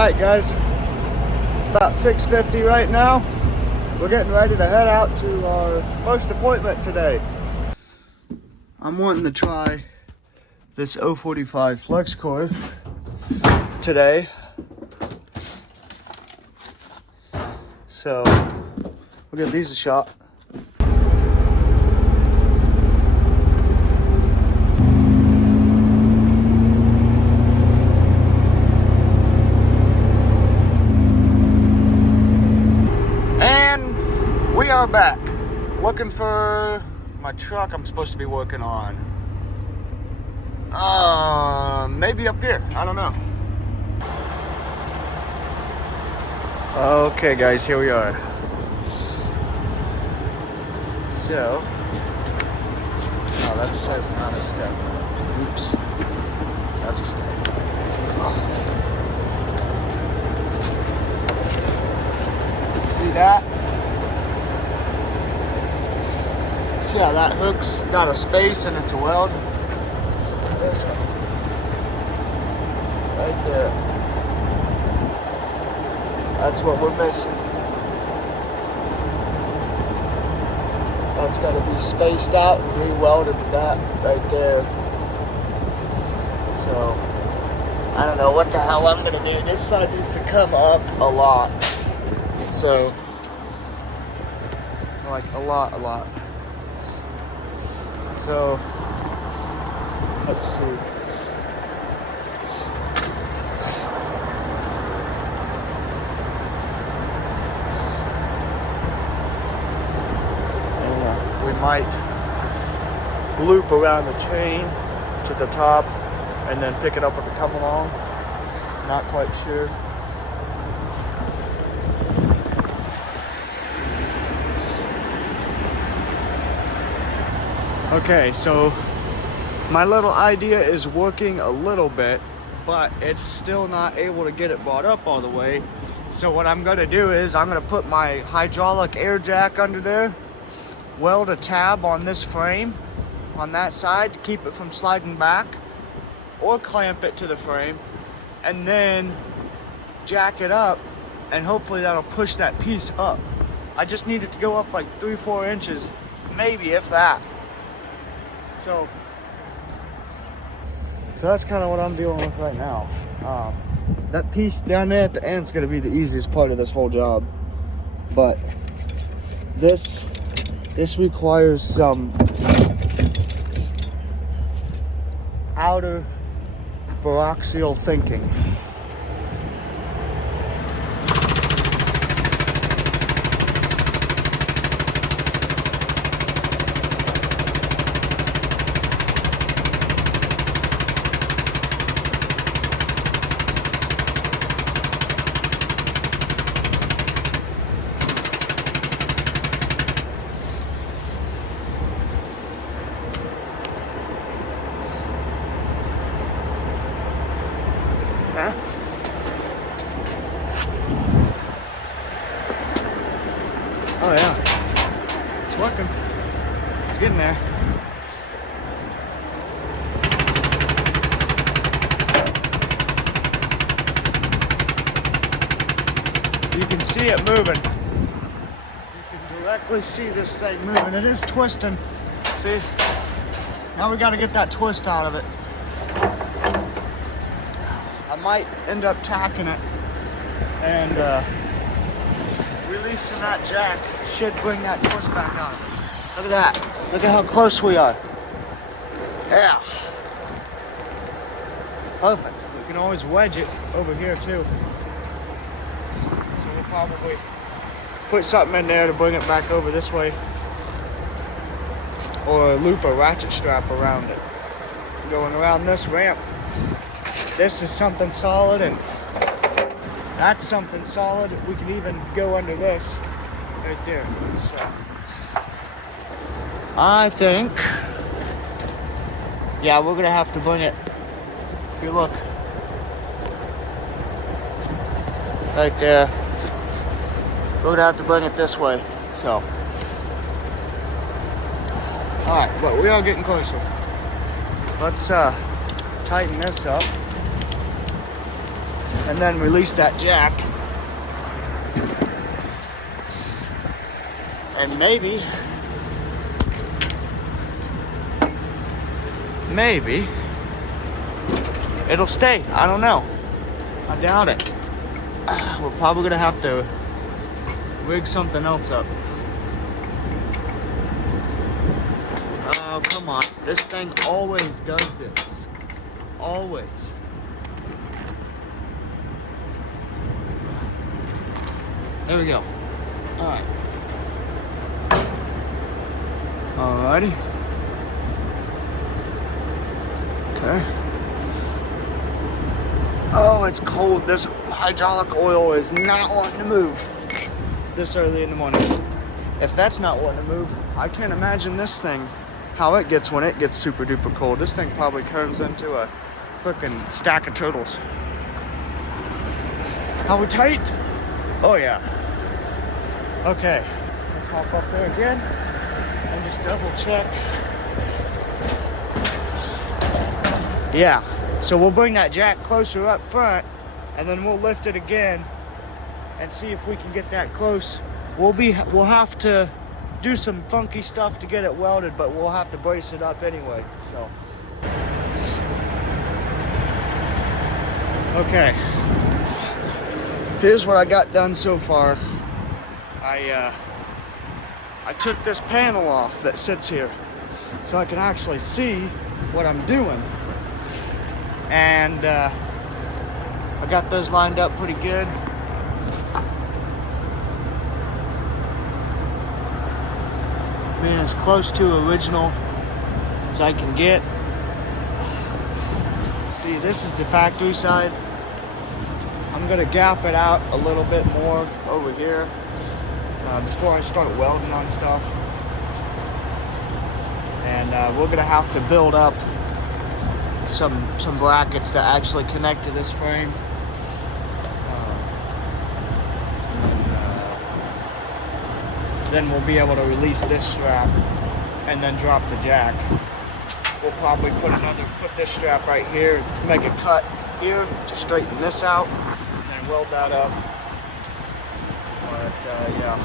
Alright guys, about 6:50 right now. We're getting ready to head out to our first appointment today. I'm wanting to try this 045 flex cord today. So we'll give these a shot. And we are back looking for my truck I'm supposed to be working on. Maybe up here, I don't know. Okay guys, here we are. So, oh, that says not a step. Oops, that's a step. See that? See how that hook's got a space and it's a weld? This one. Right there. That's what we're missing. That's got to be spaced out and re-welded to that right there. So, I don't know what the hell I'm going to do. This side needs to come up a lot. So, like a lot. So, let's see. And we might loop around the chain to the top and then pick it up with the come along. Not quite sure. Okay, so my little idea is working a little bit, but it's still not able to get it brought up all the way. So what I'm gonna do is I'm gonna put my hydraulic air jack under there, weld a tab on this frame on that side to keep it from sliding back, or clamp it to the frame, and then jack it up, and hopefully that'll push that piece up. I just need it to go up like 3-4 inches, maybe if that. So that's kind of what I'm dealing with right now. That piece down there at the end is going to be the easiest part of this whole job. But this requires some outer baroxial thinking. Huh? Oh yeah, it's working. It's getting there. You can see it moving. You can directly see this thing moving. It is twisting. See? Now we got to get that twist out of it. I might end up tacking it and releasing that jack should bring that twist back out. Look at that. Look at how close we are. Yeah. Perfect. We can always wedge it over here too. So we'll probably put something in there to bring it back over this way. Or loop a ratchet strap around it. Going around this ramp. This is something solid, and that's something solid. We can even go under this right there. So I think, yeah, we're gonna have to bring it. If you look right there, we're gonna have to bring it this way. So, all right, but we are getting closer. Let's tighten this up. and then release that jack. And maybe it'll stay. I don't know. I doubt it. We're probably gonna have to rig something else up. Oh, come on. This thing always does this. Always. There we go. Alright. Alrighty. Okay. Oh, it's cold. This hydraulic oil is not wanting to move this early in the morning. If that's not wanting to move, I can't imagine this thing, how it gets when it gets super duper cold. This thing probably turns into a freaking stack of turtles. How we tight? Oh yeah. Okay, let's hop up there again and just double check. Yeah, so we'll bring that jack closer up front and then we'll lift it again and see if we can get that close. We'll have to do some funky stuff to get it welded, but we'll have to brace it up anyway, so. Okay, here's what I got done so far. I took this panel off that sits here so I can actually see what I'm doing. And I got those lined up pretty good. Being as close to original as I can get. See, this is the factory side. I'm gonna gap it out a little bit more over here before I start welding on stuff. And we're gonna have to build up some brackets that actually connect to this frame. Then we'll be able to release this strap and then drop the jack. We'll probably put this strap right here to make a cut here to straighten this out and then weld that up. But yeah.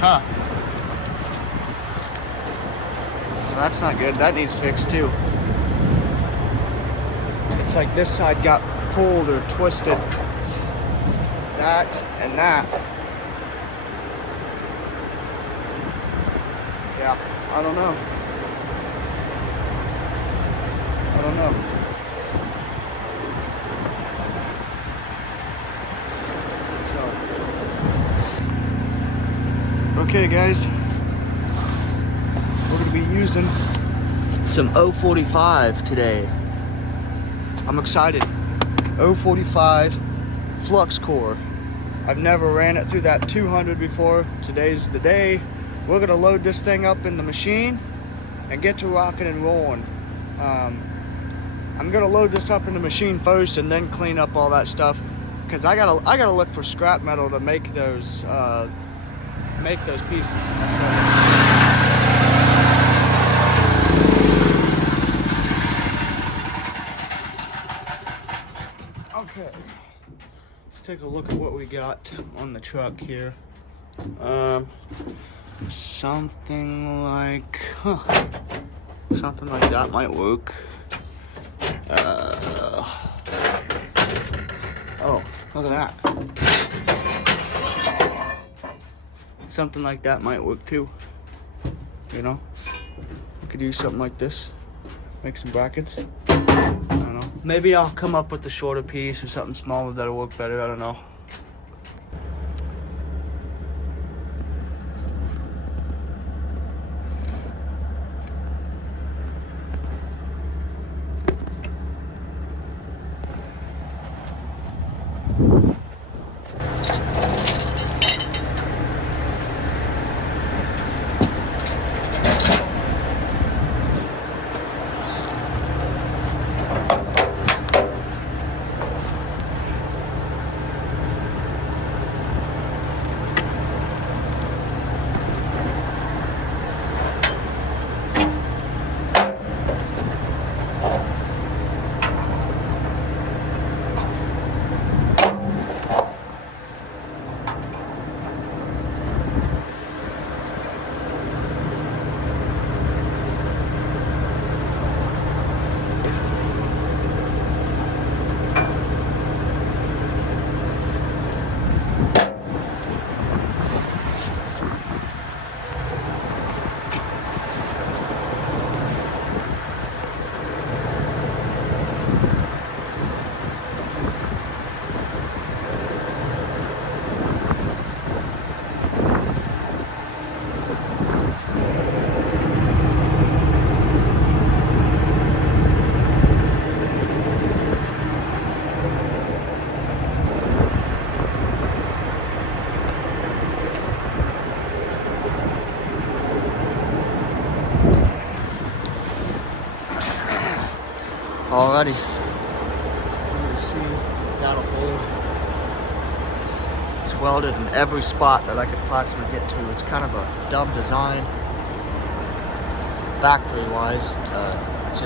Huh. Well, that's not good. That needs fixed too. It's like this side got pulled or twisted. That and that. Yeah, I don't know. I don't know. Okay guys, we're going to be using some 045 today. I'm excited. 045 flux core. I've never ran it through that 200 before. Today's the day. We're going to load this thing up in the machine and get to rocking and rolling. I'm going to load this up in the machine first and then clean up all that stuff, because I gotta look for scrap metal to make those pieces. Okay, let's take a look at what we got on the truck here. Something like that might work. Oh, look at that. Something like that might work too. You know, could use something like this. Make some brackets. I don't know. Maybe I'll come up with a shorter piece or something smaller that'll work better. I don't know. Alrighty. You see, got a hole. It's welded in every spot that I could possibly get to. It's kind of a dumb design, factory-wise. It's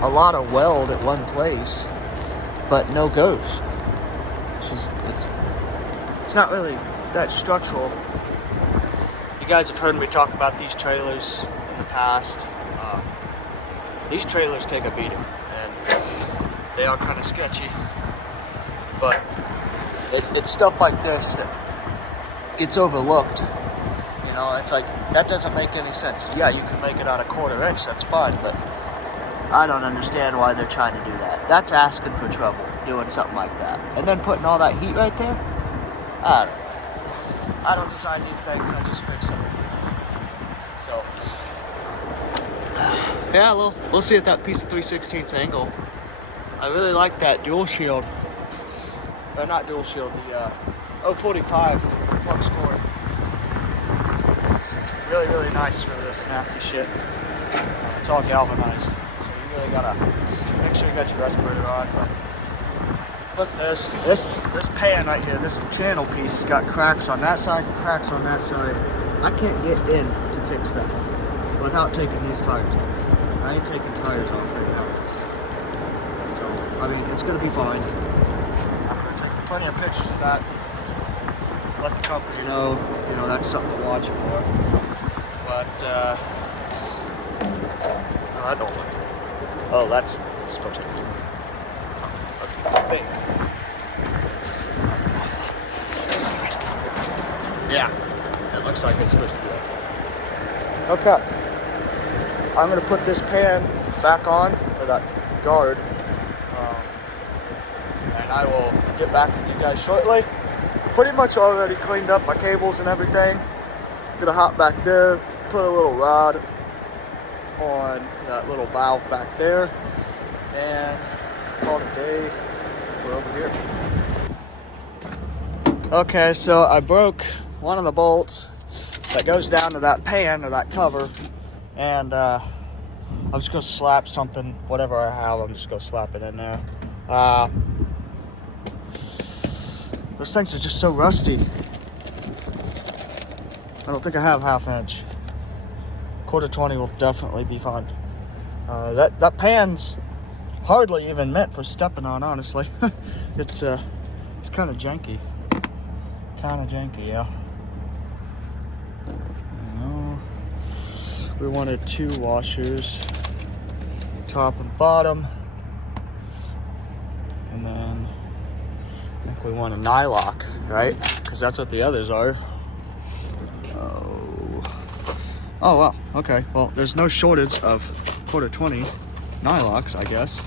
a lot of weld at one place, but no goes. It's not really that structural. You guys have heard me talk about these trailers in the past. These trailers take a beating, and they are kind of sketchy, but it's stuff like this that gets overlooked. You know, it's like, that doesn't make any sense. Yeah, you can make it out a 1/4 inch, that's fine, but I don't understand why they're trying to do that. That's asking for trouble, doing something like that. And then putting all that heat right there? I don't design these things, I just fix them. So, yeah, we'll see at that piece of 3/16 angle. I really like that dual shield. Or not dual shield, the 045 flux core. It's really, really nice for this nasty shit. It's all galvanized, so you really gotta make sure you got your respirator on. But look at this pan right here, this channel piece has got cracks on that side, cracks on that side. I can't get in to fix that without taking these tires off. I ain't taking tires off right now. So, I mean, it's gonna be fine. I'm gonna take plenty of pictures of that. Let the company know, you know, that's something to watch for. But, no, I don't like it. Oh, that's supposed to be. I think. Yeah, it looks like it's supposed to be. Okay. I'm going to put this pan back on, or that guard, and I will get back with you guys shortly. Pretty much already cleaned up my cables and everything. Gonna hop back there, put a little rod on that little valve back there, and call it a day. We're over here. Okay, so I broke one of the bolts that goes down to that pan or that cover, and I'm just gonna slap something, whatever I have, I'm just gonna slap it in there. Those things are just so rusty. I don't think I have 1/2 inch. 1/4-20 will definitely be fine. That pan's hardly even meant for stepping on, honestly. It's kind of janky. Yeah. We wanted 2 washers, top and bottom, and then I think we want a nylock, right? Because that's what the others are. Oh wow, okay. Well, there's no shortage of 1/4-20 nylocks, I guess.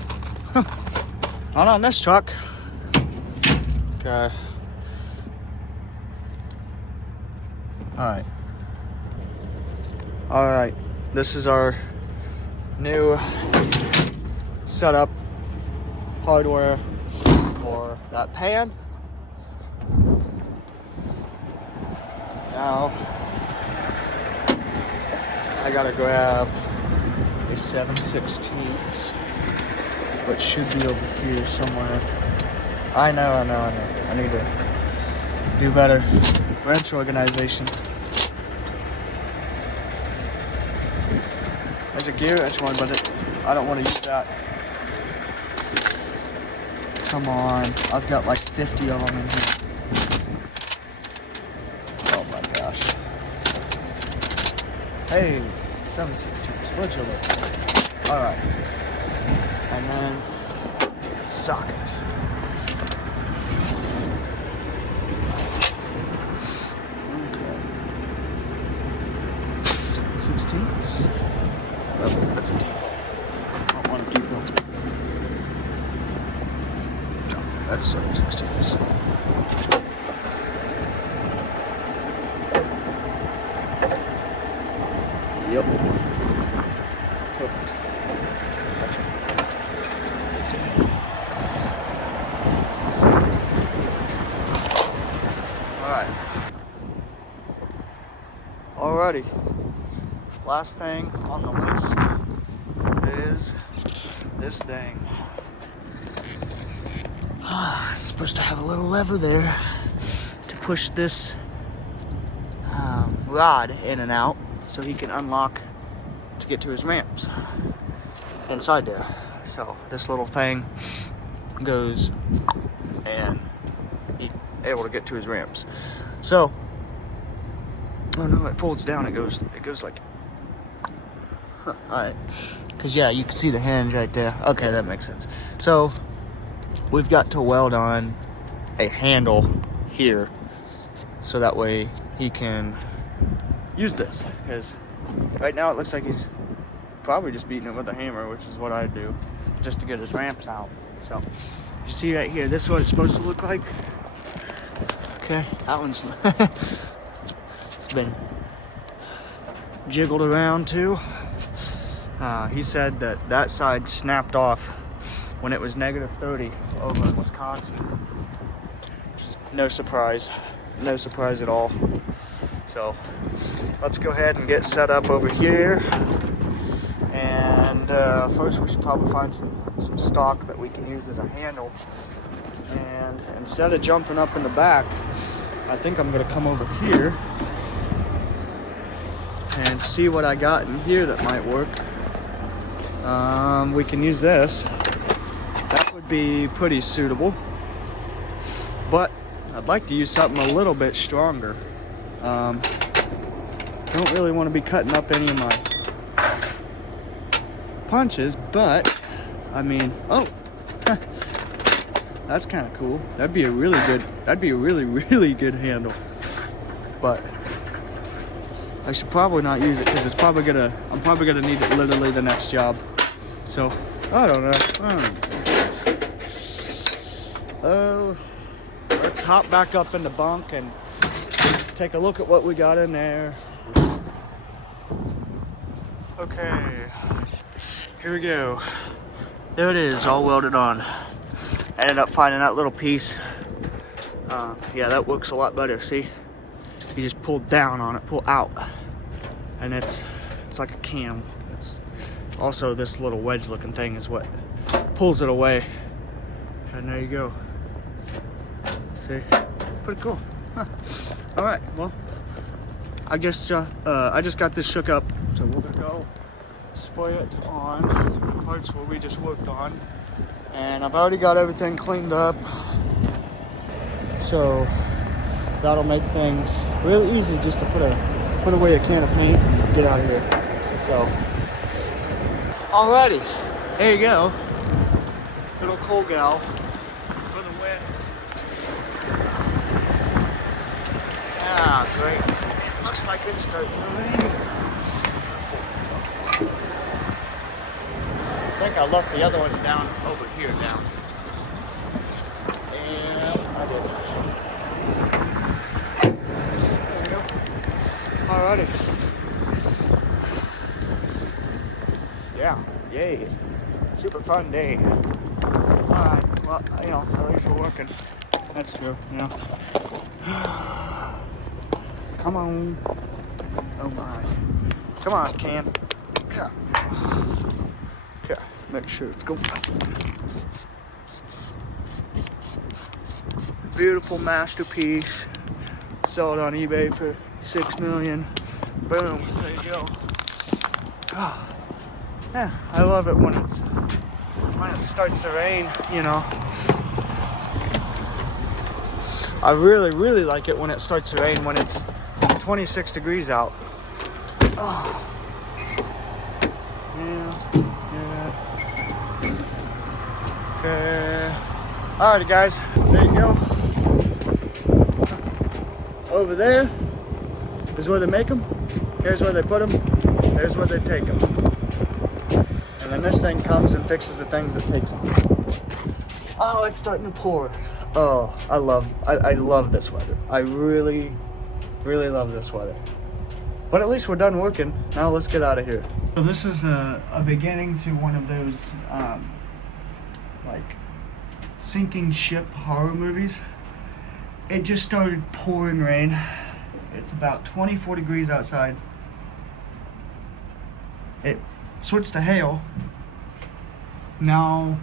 Not on this truck. Okay. Alright, this is our new setup hardware for that pan. Now, I gotta grab a 7/16, which should be over here somewhere. I know. I need to do better wrench organization. There's a gear wrench one, but I don't want to use that. Come on, I've got like 50 of them in here. Oh my gosh. Hey, 7/16, what'd you look? Alright. And then socket. Okay. 7/16. Oh, that's a depot. I don't want a depot. No, that's 7/16. Yep. Perfect. That's right. Alright. Alrighty. Last thing on the list is this thing. It's supposed to have a little lever there to push this rod in and out so he can unlock to get to his ramps inside there. So this little thing goes and he's able to get to his ramps. So, oh no, it folds down. It goes like, all right. Cause yeah, you can see the hinge right there. Okay, that makes sense. So we've got to weld on a handle here so that way he can use this. Because right now it looks like he's probably just beating it with a hammer, which is what I do, just to get his ramps out. So if you see right here, this is what it's supposed to look like. Okay, that one's it's been jiggled around too. He said that side snapped off when it was -30 over in Wisconsin. Which is no surprise at all. So let's go ahead and get set up over here. And first we should probably find some stock that we can use as a handle. And instead of jumping up in the back, I think I'm gonna come over here and see what I got in here that might work. We can use this. That would be pretty suitable. But I'd like to use something a little bit stronger. Don't really want to be cutting up any of my punches, but I mean, oh, that's kind of cool. That'd be a really good handle. But I should probably not use it because I'm probably gonna need it literally the next job. So I don't know. Oh, let's hop back up in the bunk and take a look at what we got in there. Okay, here we go. There it is, all welded on. I ended up finding that little piece. Yeah, that works a lot better. See, you just pull down on it, pull out, and it's like a cam. It's also this little wedge-looking thing is what pulls it away, and there you go. See, pretty cool. Huh. All right, well, I just got this shook up, so we're gonna go spray it on the parts where we just worked on, and I've already got everything cleaned up, so that'll make things really easy just to put away a can of paint and get out of here. So, alrighty, there you go, little coal gal for the win. Yeah, great. It looks like it's starting to rain. I think I left the other one down over here now. And I did. There we go. Alrighty. Yeah, yay. Super fun day. Alright, well, you know, at least we're working. That's true, you know. Come on. Oh my. Come on, can. Okay, make sure it's going. Beautiful masterpiece. Sell it on eBay for $6 million. Boom, there you go. Oh, yeah, I love it when it starts to rain, you know. I really like it when it starts to rain when it's 26 degrees out. Oh. Yeah. Okay. Alrighty, guys. There you go. Over there is where they make them. Here's where they put them. There's where they take them. And then this thing comes and fixes the things that takes them. Oh, it's starting to pour. Oh, I love this weather. I really love this weather. But at least we're done working. Now let's get out of here. So this is a beginning to one of those like sinking ship horror movies. It just started pouring rain. It's about 24 degrees outside. It switched to hail now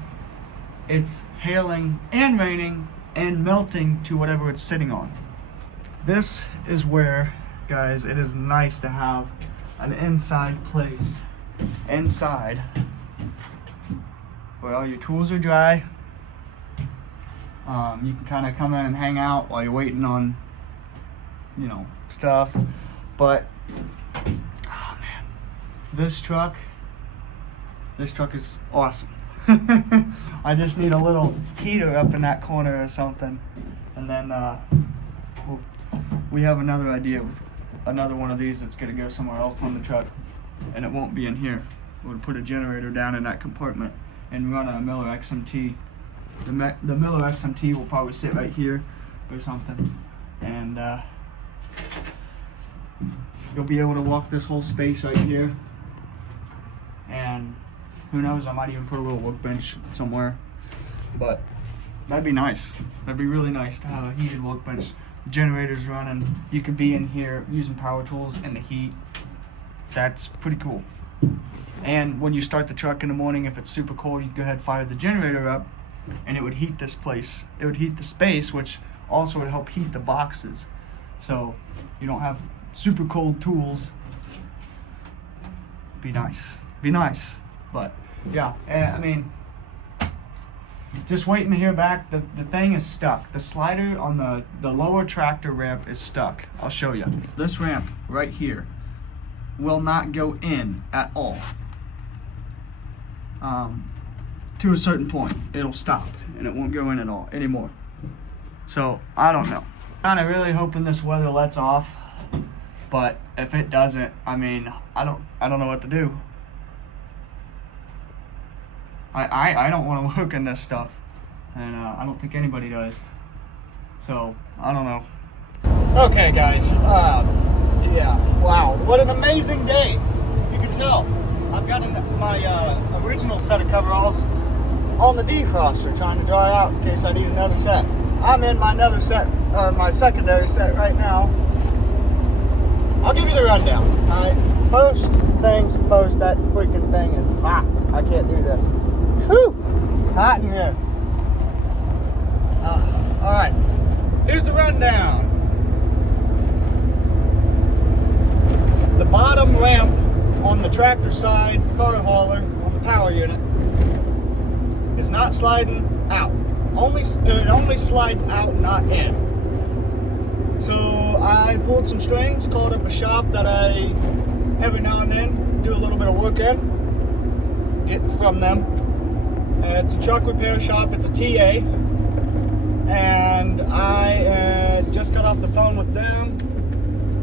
it's hailing and raining and melting to whatever it's sitting on. This is where, guys, it is nice to have an inside place, inside, where all your tools are dry. You can kind of come in and hang out while you're waiting on, you know, stuff. But, oh man, this truck is awesome. I just need a little heater up in that corner or something, and then we have another idea with another one of these that's going to go somewhere else on the truck, and it won't be in here. We'll put a generator down in that compartment and run a Miller XMT. The Miller XMT will probably sit right here or something, and you'll be able to walk this whole space right here, and who knows, I might even put a little workbench somewhere. But that'd be nice. That'd be really nice to have a heated workbench, generators running. You could be in here using power tools in the heat. That's pretty cool. And when you start the truck in the morning, if it's super cold, you go ahead and fire the generator up, and it would heat this place. It would heat the space, which also would help heat the boxes. So you don't have super cold tools. Be nice. Be nice. But yeah, I mean, just waiting to hear back. The thing is stuck. The slider on the lower tractor ramp is stuck. I'll show you. This ramp right here will not go in at all. To a certain point, it'll stop and it won't go in at all anymore. So I don't know. Kind of really hoping this weather lets off, but if it doesn't, I mean, I don't know what to do. I don't want to work in this stuff, and I don't think anybody does. So I don't know. Okay, guys. Yeah. Wow. What an amazing day. You can tell. I've got my original set of coveralls on the defroster trying to dry out in case I need another set. I'm in my another set, or my secondary set right now. I'll give you the rundown. Alright, post. That freaking thing is hot. I can't do this. Whew! It's hot in here. Alright, here's the rundown. The bottom ramp on the tractor side car hauler on the power unit is not sliding out. It only slides out, not in. So I pulled some strings, called up a shop that I every now and then do a little bit of work in, get from them. It's a truck repair shop. It's a TA, and I just got off the phone with them.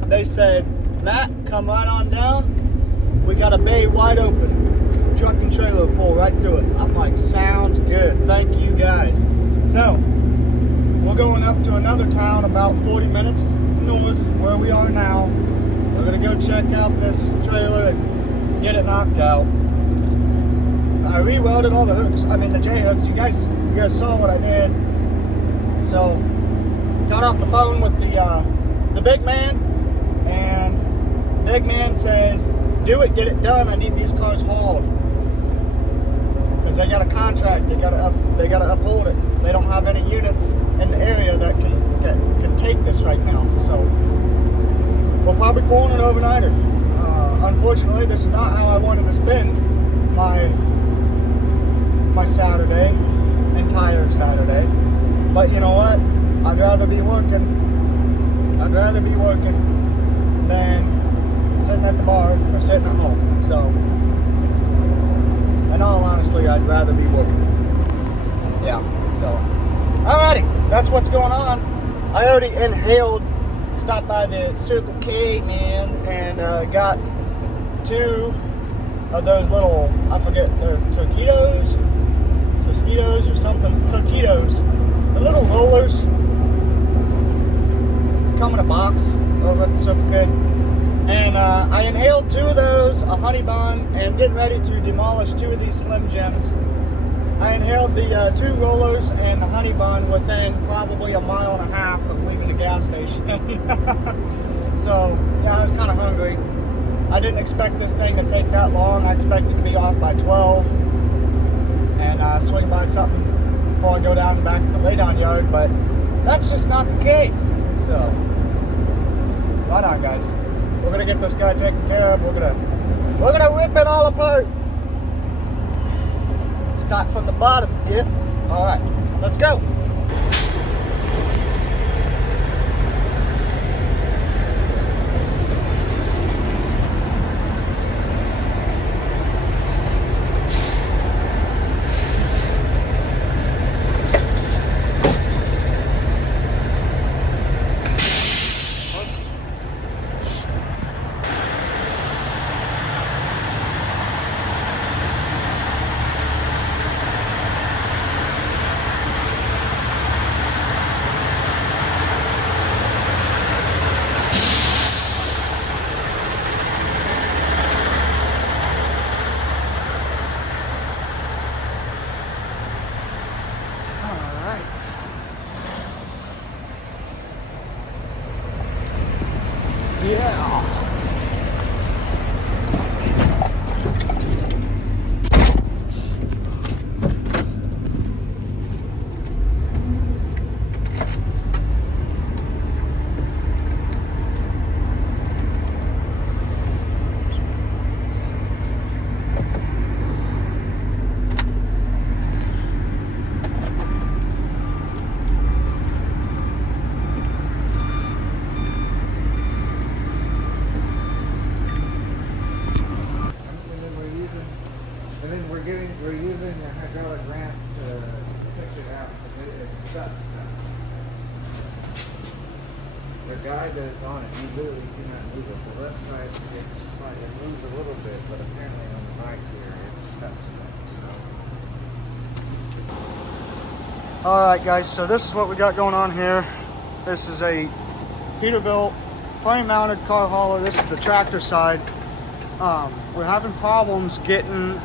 They said, Matt, come right on down. We got a bay wide open. Truck and trailer pull right through it. I'm like, sounds good. Thank you guys. So we're going up to another town about 40 minutes north where we are now. We're gonna go check out this trailer and get it knocked out. I re-welded all the hooks. I mean the J hooks. You guys saw what I did. So got off the phone with the big man, and big man says, do it, get it done. I need these cars hauled because they got a contract. They gotta uphold it. They don't have any units in the area that can take this right now. So we're probably pulling an overnighter. Unfortunately, this is not how I wanted to spend my Saturday, entire Saturday. But you know what? I'd rather be working than sitting at the bar or sitting at home. So, in all honesty, I'd rather be working. Yeah, so. Alrighty, that's what's going on. I already stopped by the Circle K, man, and got 2 of those little, I forget, they're Tostitos or something. Tostitos. The little rollers come in a box over at the Circle K. And I inhaled 2 of those, a honey bun, and getting ready to demolish 2 of these Slim Jims. I inhaled the 2 rollers and the honey bun within probably a mile and a half of leaving the gas station. So, yeah, I was kind of hungry. I didn't expect this thing to take that long. I expected to be off by 12. and swing by something before I go down back at the laydown yard, but that's just not the case. So, right on, guys. We're gonna get this guy taken care of. We're gonna rip it all apart. Start from the bottom. Yep. All right. Let's go. Yeah. We're using the hydraulic ramp to fix it out because it sucks now. The guy that's on it, he literally cannot move it. The left side, it moves a little bit, but apparently on the right here, it's stuck. So. Alright guys, so this is what we got going on here. This is a Peterbilt frame mounted car hauler. This is the tractor side. We're having problems getting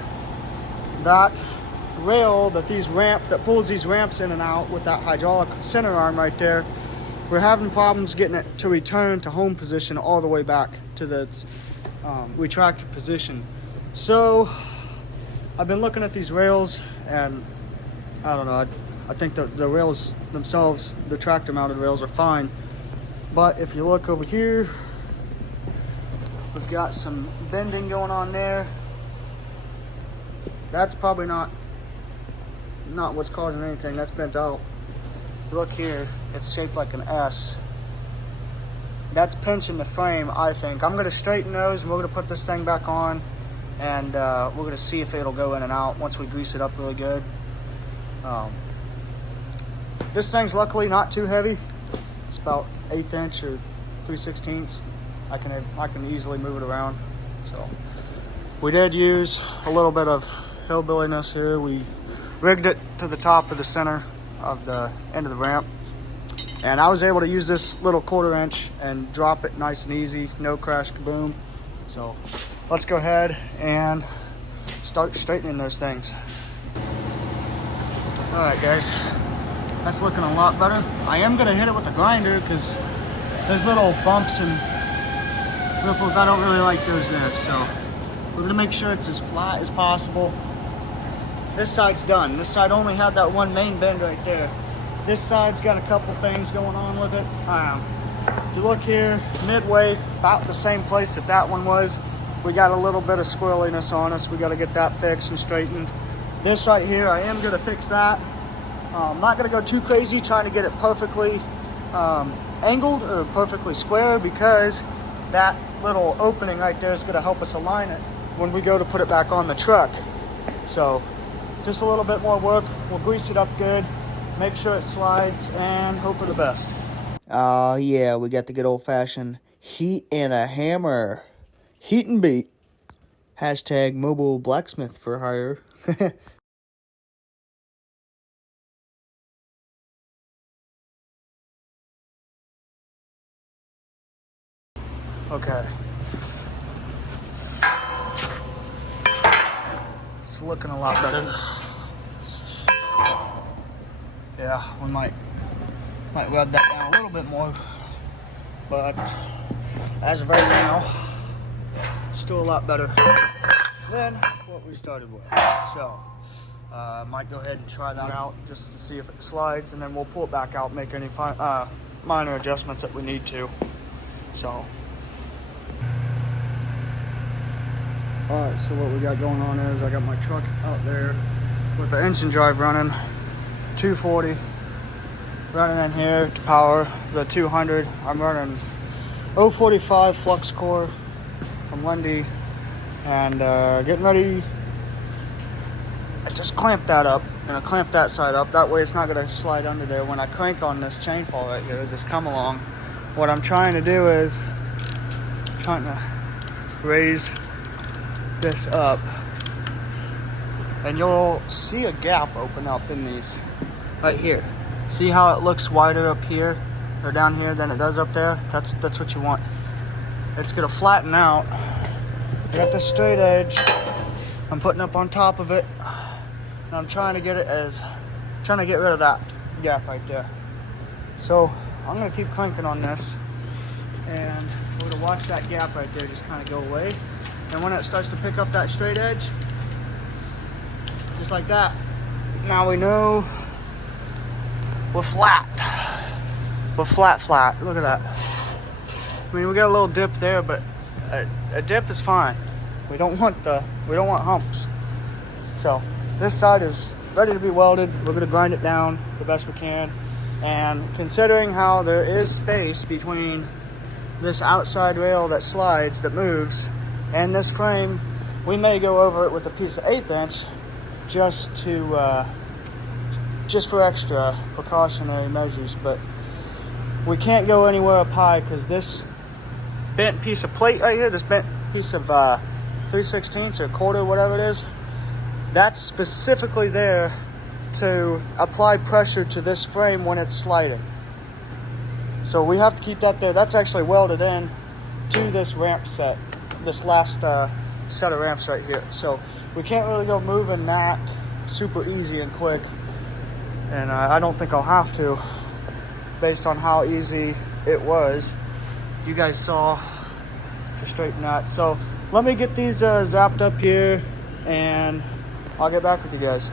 that rail that pulls these ramps in and out with that hydraulic center arm right there. We're having problems getting it to return to home position all the way back to the retracted position. So I've been looking at these rails, and I don't know, I think the rails themselves, the tractor mounted rails, are fine. But if you look over here, we've got some bending going on there. That's probably not what's causing anything. That's bent out. Look here, it's shaped like an S. That's pinching the frame, I think. I'm gonna straighten those, and we're gonna put this thing back on, and we're gonna see if it'll go in and out once we grease it up really good. This thing's luckily not too heavy. It's about 1/8 inch or 3/16. I can easily move it around. So we did use a little bit of hillbilliness here. We rigged it to the top of the center of the end of the ramp, and I was able to use this little 1/4 inch and drop it nice and easy, no crash kaboom. So let's go ahead and start straightening those things. All right guys, that's looking a lot better. I am gonna hit it with a grinder because there's little bumps and ripples. I don't really like those there, so we're gonna make sure it's as flat as possible. This side's done. This side only had that one main bend right there. This side's got a couple things going on with it. If you look here, midway, about the same place that one was, we got a little bit of squirreliness on us. We got to get that fixed and straightened. This right here, I am going to fix that. I'm not going to go too crazy trying to get it perfectly angled or perfectly square, because that little opening right there is going to help us align it when we go to put it back on the truck. So just a little bit more work. We'll grease it up good, make sure it slides, and hope for the best. Oh yeah, we got the good old-fashioned heat and a hammer. Heat and beat. Hashtag mobile blacksmith for hire. Okay. It's looking a lot better. Yeah, we might rub that down a little bit more, but as of right now, still a lot better than what we started with. So Might go ahead and try that out just to see if it slides, and then we'll pull it back out, make any minor adjustments that we need to. So. Alright, so what we got going on is I got my truck out there with the engine drive running, 240, running in here to power the 200. I'm running 045 flux core from Lindy, and getting ready. I just clamped that up, and I clamp that side up. That way it's not going to slide under there when I crank on this chain fall right here, this come along. What I'm trying to do is trying to raise this up, and you'll see a gap open up in these right here. See how it looks wider up here or down here than it does up there? That's what you want. It's gonna flatten out. I got this straight edge I'm putting up on top of it, and I'm trying to get rid of that gap right there. So I'm gonna keep cranking on this, and we're gonna watch that gap right there just kind of go away. And when it starts to pick up that straight edge, just like that, now we know we're flat. We're flat. Look at that. I mean, we got a little dip there, but a dip is fine. We don't want humps. So this side is ready to be welded. We're gonna grind it down the best we can. And considering how there is space between this outside rail that slides, that moves, and this frame, we may go over it with a piece of 1/8 inch just for extra precautionary measures. But we can't go anywhere up high because this bent piece of plate right here, this bent piece of 3/16 or a quarter, whatever it is, that's specifically there to apply pressure to this frame when it's sliding. So we have to keep that there. That's actually welded in to this ramp set, this last set of ramps right here. So we can't really go moving that super easy and quick, and I don't think I'll have to, based on how easy it was. You guys saw to straighten that. So let me get these zapped up here, and I'll get back with you guys.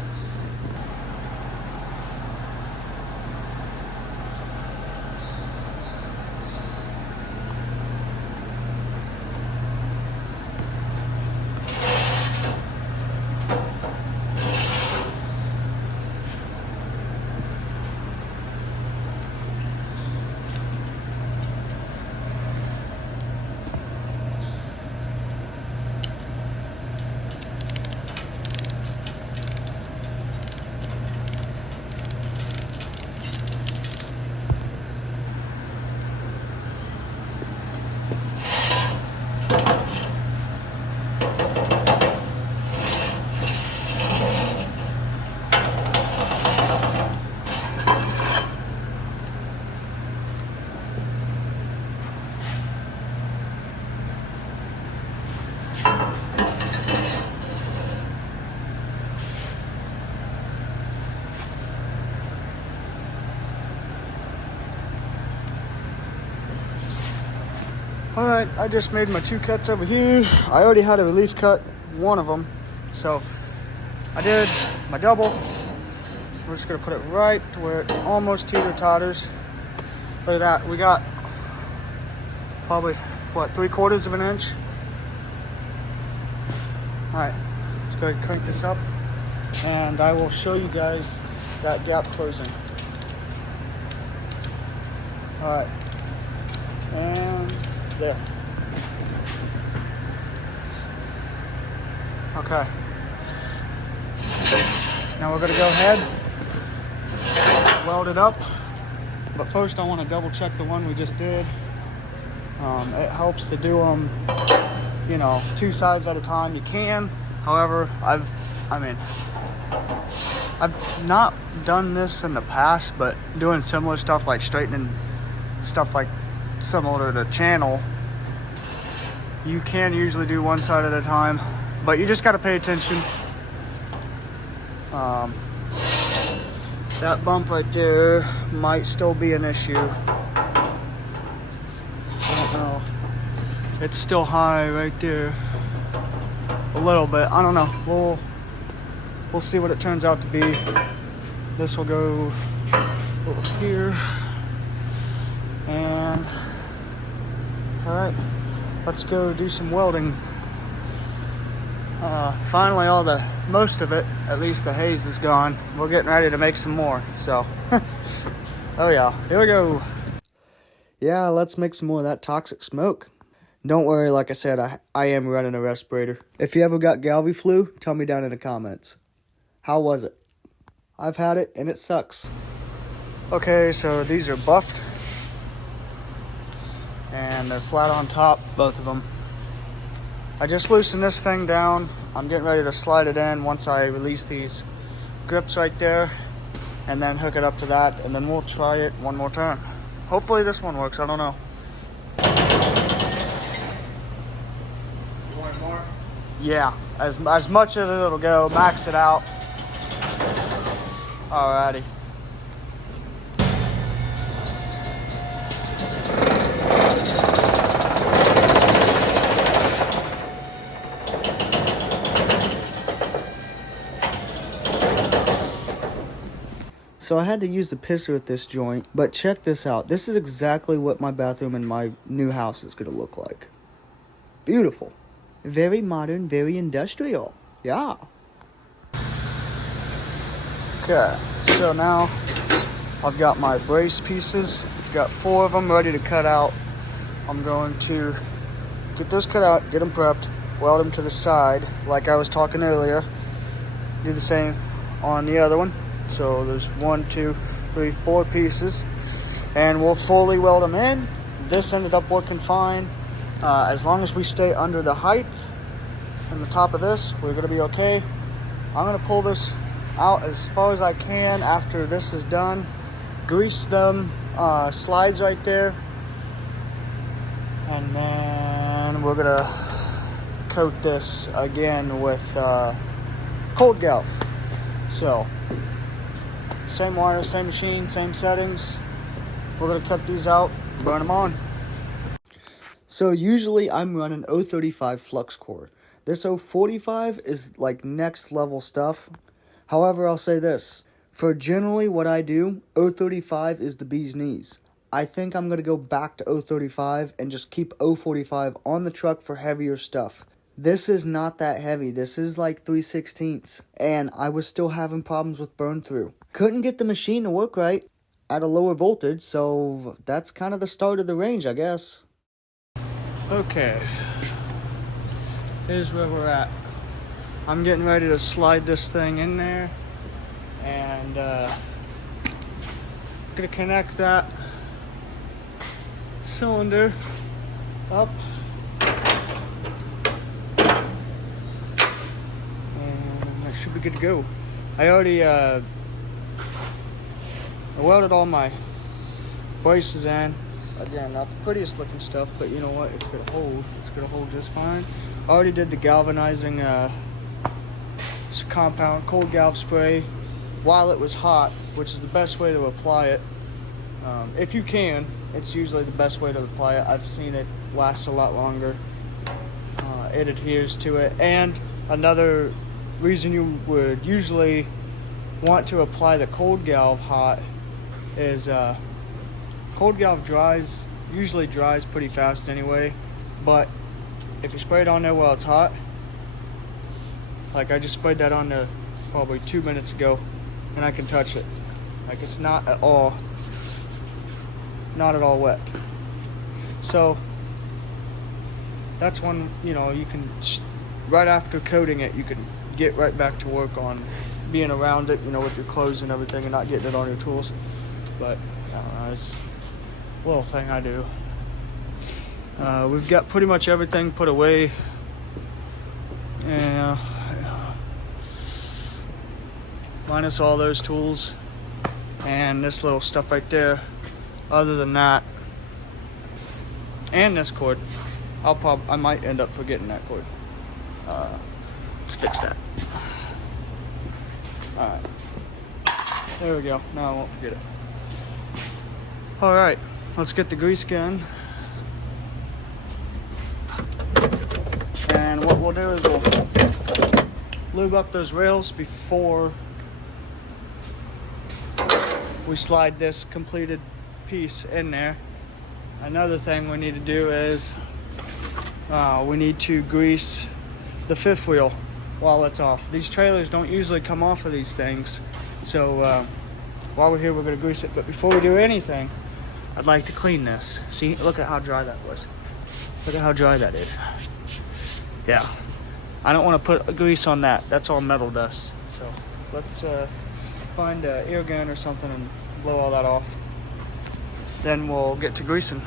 Alright, I just made my 2 cuts over here. I already had a relief cut, one of them. So I did my double. We're just gonna put it right to where it almost teeter-totters. Look at that, we got probably, what, 3/4 of an inch? Alright, let's go ahead and crank this up, and I will show you guys that gap closing. Alright, and there. Okay. Now we're gonna go ahead, weld it up, but first I want to double check the one we just did. It helps to do them, 2 sides at a time. You can, however, I've not done this in the past, but doing similar stuff like straightening stuff like similar to the channel, you can usually do 1 side at a time, but you just got to pay attention. That bump right there might still be an issue. I don't know. It's still high right there. A little bit. I don't know. We'll we'll see what it turns out to be. This will go over here. And all right, let's go do some welding. Finally, most of it, at least the haze is gone. We're getting ready to make some more, so. Oh yeah, here we go. Yeah, let's make some more of that toxic smoke. Don't worry, like I said, I am running a respirator. If you ever got Galvi flu, tell me down in the comments. How was it? I've had it, and it sucks. Okay, so these are buffed. And they're flat on top, both of them. I just loosened this thing down. I'm getting ready to slide it in once I release these grips right there, and then hook it up to that, and then we'll try it one more time. Hopefully this one works, I don't know. You want more? Yeah, as much as it'll go, max it out. Alrighty. So I had to use the pisser at this joint, but check this out. This is exactly what my bathroom in my new house is going to look like. Beautiful. Very modern, very industrial. Yeah. Okay, so now I've got my brace pieces. I've got 4 of them ready to cut out. I'm going to get those cut out, get them prepped, weld them to the side like I was talking earlier. Do the same on the other one. So there's 1, 2, 3, 4 pieces, and we'll fully weld them in. This ended up working fine. As long as we stay under the height and the top of this, we're gonna be okay. I'm gonna pull this out as far as I can after this is done. Grease them slides right there, and then we're gonna coat this again with cold galv. So same wire, same machine, same settings. We're gonna cut these out, burn them on. So usually I'm running 035 flux core. This 045 is like next level stuff. However, I'll say this. For generally what I do, 035 is the bee's knees. I think I'm gonna go back to 035 and just keep 045 on the truck for heavier stuff. This is not that heavy. This is like 3/16, and I was still having problems with burn through. Couldn't get the machine to work right at a lower voltage, so that's kind of the start of the range, I guess. Okay, here's where we're at. I'm getting ready to slide this thing in there, and gonna connect that cylinder up. Should be good to go. I already I welded all my braces in. Again, not the prettiest looking stuff, but you know what? It's gonna hold. It's gonna hold just fine. I already did the galvanizing compound cold galv spray while it was hot, which is the best way to apply it. If you can, it's usually the best way to apply it. I've seen it last a lot longer. It adheres to it. And another reason you would usually want to apply the cold galv hot is cold galv usually dries pretty fast anyway, but if you spray it on there while it's hot, like I just sprayed that on there probably 2 minutes ago, and I can touch it. Like it's not at all wet. So that's when, you know, you can, right after coating it, you can get right back to work on being around it, you know, with your clothes and everything, and not getting it on your tools. But I don't know, it's a little thing I do. We've got pretty much everything put away. Yeah, minus all those tools and this little stuff right there. Other than that, and this cord, I might end up forgetting that cord. Let's fix that. Alright. There we go. Now I won't forget it. Alright, let's get the grease gun. And what we'll do is lube up those rails before we slide this completed piece in there. Another thing we need to do is we need to grease the fifth wheel while it's off. These trailers don't usually come off of these things, so while we're here we're going to grease it. But before we do anything, I'd like to clean this. See, look at how dry that was. Look at how dry that is. Yeah, I don't want to put grease on that. That's all metal dust. So let's find an air gun or something and blow all that off. Then we'll get to greasing.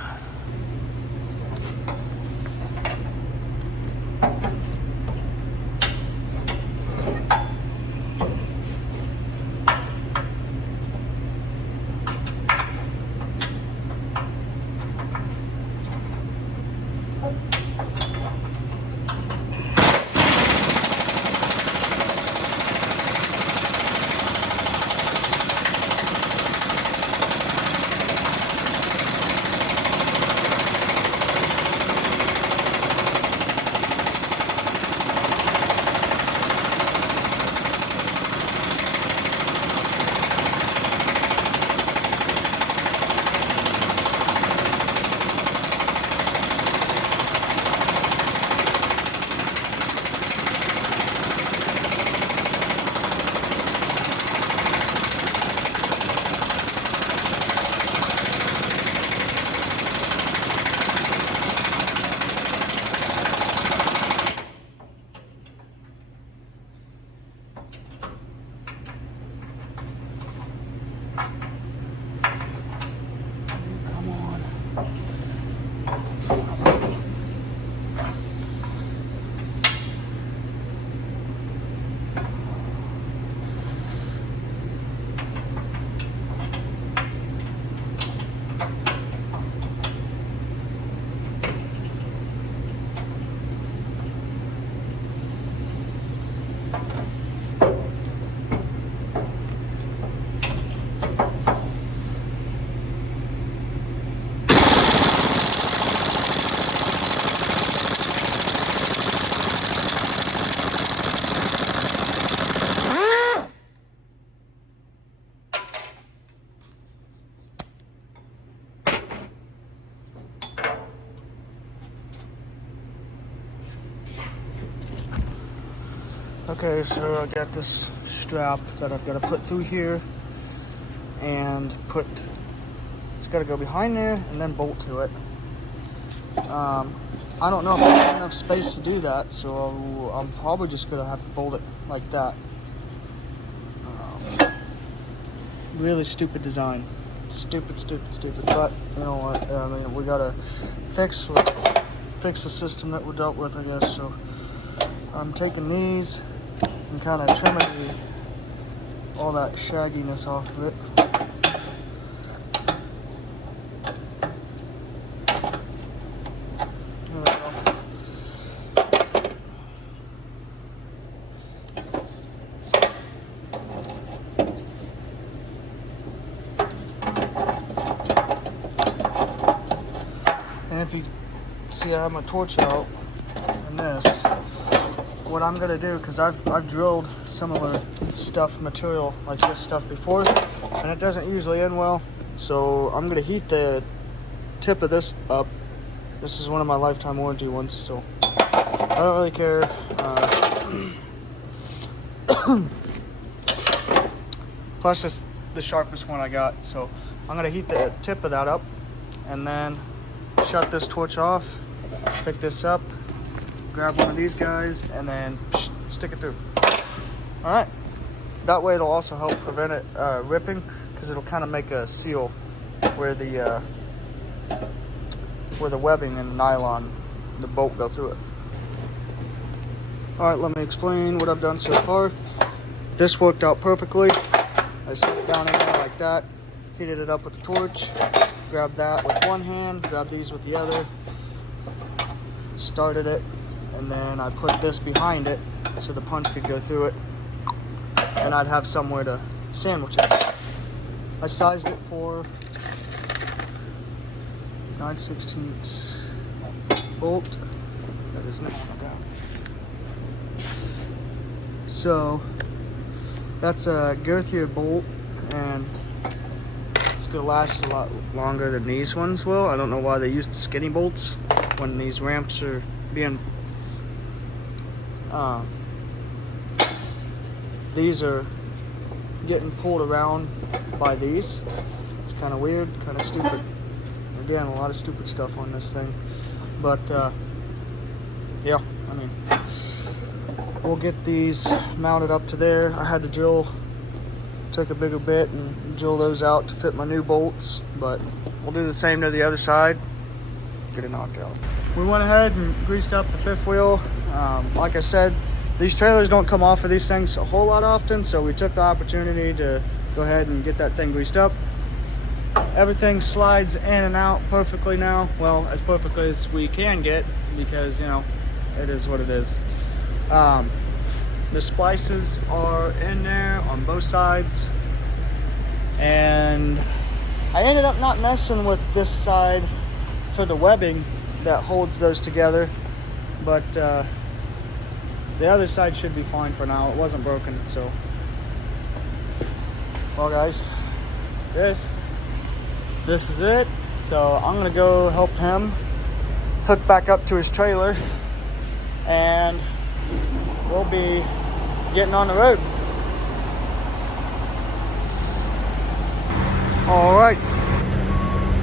Okay, so I got this strap that I've got to put through here and it's got to go behind there and then bolt to it. I don't know if I have enough space to do that, so I'm probably just going to have to bolt it like that. Really stupid design. Stupid, but you know what, I mean, we got to fix the system that we dealt with, I guess. So I'm taking these and kind of trimming all that shagginess off of it. There we go. And if you see, I have my torch out in this. What I'm gonna do, because I've drilled similar material like this stuff before, and it doesn't usually end well. So I'm gonna heat the tip of this up. This is one of my lifetime warranty ones, so I don't really care. Plus, it's the sharpest one I got. So I'm gonna heat the tip of that up, and then shut this torch off. Pick this up. Grab one of these guys and then stick it through. All right, that way it'll also help prevent it ripping, because it'll kind of make a seal where the webbing and the nylon, the bolt go through it. All right, let me explain what I've done so far. This worked out perfectly. I set it down in there like that, heated it up with the torch, grabbed that with one hand, grabbed these with the other, started it, and then I put this behind it so the punch could go through it, and I'd have somewhere to sandwich it. I sized it for 9/16 bolt. That is not on the ground. So that's a girthier bolt, and it's gonna last a lot longer than these ones will. I don't know why they use the skinny bolts when these ramps are being these are getting pulled around by these. It's kind of weird, kind of stupid. Again, a lot of stupid stuff on this thing, but yeah, I mean, we'll get these mounted up to there. I had to take a bigger bit and drill those out to fit my new bolts, but we'll do the same to the other side, get it knocked out. We went ahead and greased up the fifth wheel. Like I said, these trailers don't come off of these things a whole lot often, so we took the opportunity to go ahead and get that thing greased up. Everything slides in and out perfectly now. Well, as perfectly as we can get, because, you know, it is what it is. The splices are in there on both sides, and I ended up not messing with this side for the webbing that holds those together, but the other side should be fine for now. It wasn't broken, so. Well, guys, this is it. So I'm gonna go help him hook back up to his trailer, and we'll be getting on the road. All right,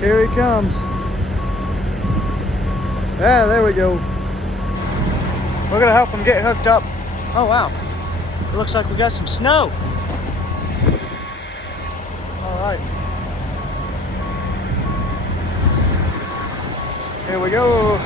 here he comes. Yeah, there we go. We're gonna help him get hooked up. Oh wow, it looks like we got some snow. All right, here we go.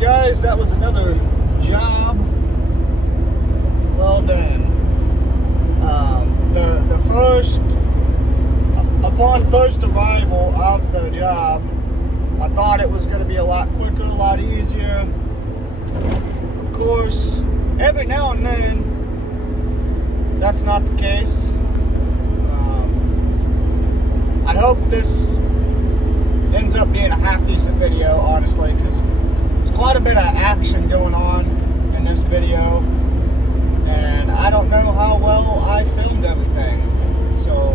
Guys, that was another job well done. Upon first arrival of the job, I thought it was going to be a lot quicker, a lot easier. Of course, every now and then, that's not the case. I hope this ends up being a half-decent video, honestly, because there's quite a bit of action going on in this video, and I don't know how well I filmed everything. So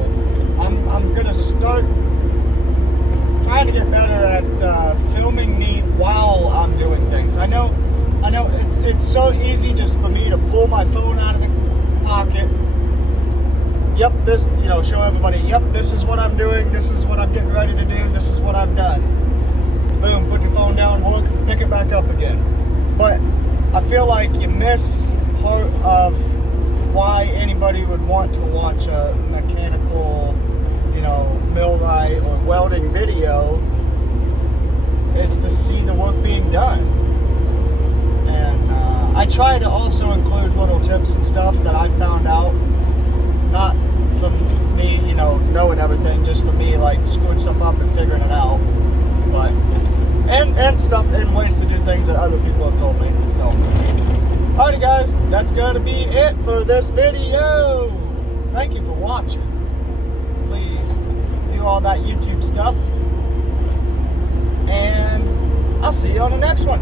I'm gonna start trying to get better at filming me while I'm doing things. I know it's so easy just for me to pull my phone out of the pocket. Yep, this, show everybody, yep, this is what I'm doing, this is what I'm getting ready to do, this is what I've done. Boom, put your phone down, look, pick it back up again. But I feel like you miss part of why anybody would want to watch a mechanical, millwright or welding video, is to see the work being done. And I try to also include little tips and stuff that I found out, not from me, knowing everything, just for me, like, screwing stuff up and figuring it out. But, and stuff, and ways to do things that other people have told me. So, alrighty guys, that's gonna be it for this video. Thank you for watching. Please do all that YouTube stuff, and I'll see you on the next one.